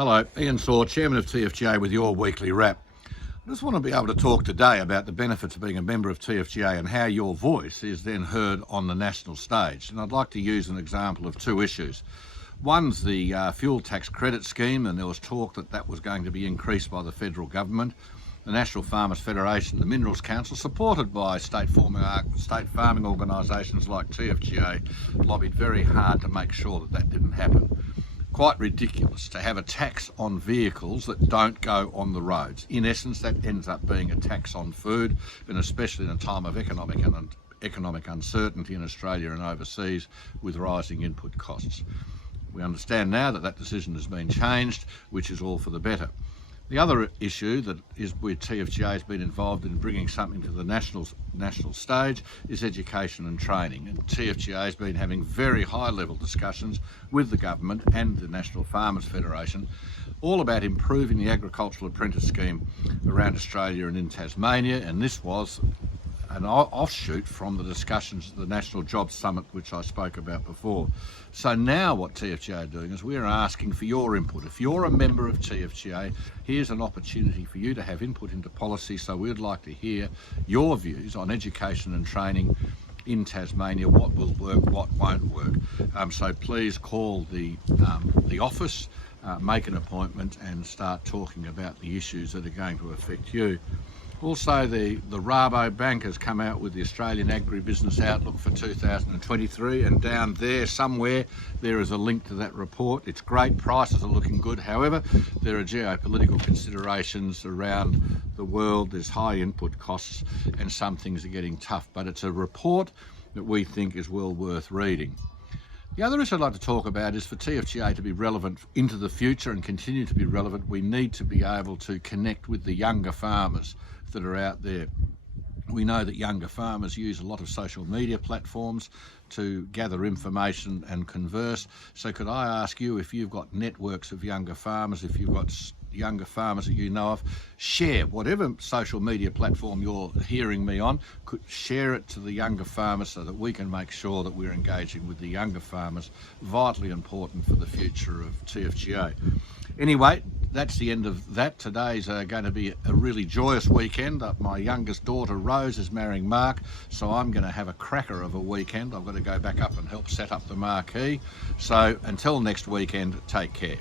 Hello, Ian Saw, Chairman of TFGA with your weekly wrap. I just want to be able to talk today about the benefits of being a member of TFGA and how your voice is then heard on the national stage. And I'd like to use an example of two issues. One's the fuel tax credit scheme, and there was talk that that was going to be increased by the federal government. The National Farmers Federation, the Minerals Council, supported by state farming organisations like TFGA, lobbied very hard to make sure that that didn't happen. Quite ridiculous to have a tax on vehicles that don't go on the roads. In essence, that ends up being a tax on food, and especially in a time of economic uncertainty in Australia and overseas with rising input costs. We understand now that that decision has been changed, which is all for the better. The other issue that is where TFGA has been involved in bringing something to the national stage is education and training. And TFGA has been having very high-level discussions with the government and the National Farmers Federation, all about improving the agricultural apprentice scheme around Australia and in Tasmania. And this was an offshoot from the discussions at the National Jobs Summit, which I spoke about before. So now what TFGA are doing is we're asking for your input. If you're a member of TFGA, here's an opportunity for you to have input into policy. So we'd like to hear your views on education and training in Tasmania, what will work, what won't work. So please call the office, make an appointment and start talking about the issues that are going to affect you. Also, the Rabobank has come out with the Australian Agribusiness Outlook for 2023, and down there somewhere there is a link to that report. It's great, prices are looking good. However, there are geopolitical considerations around the world, there's high input costs and some things are getting tough, but it's a report that we think is well worth reading. The other issue I'd like to talk about is for TFGA to be relevant into the future and continue to be relevant, we need to be able to connect with the younger farmers that are out there. We know that younger farmers use a lot of social media platforms to gather information and converse. So could I ask you, if you've got networks of younger farmers, if you've got younger farmers that you know of, share whatever social media platform you're hearing me on, could share it to the younger farmers so that we can make sure that we're engaging with the younger farmers, vitally important for the future of TFGA. Anyway, that's the end of that. Today's going to be a really joyous weekend. My youngest daughter Rose is marrying Mark, so I'm going to have a cracker of a weekend. I've got to go back up and help set up the marquee. So until next weekend, take care.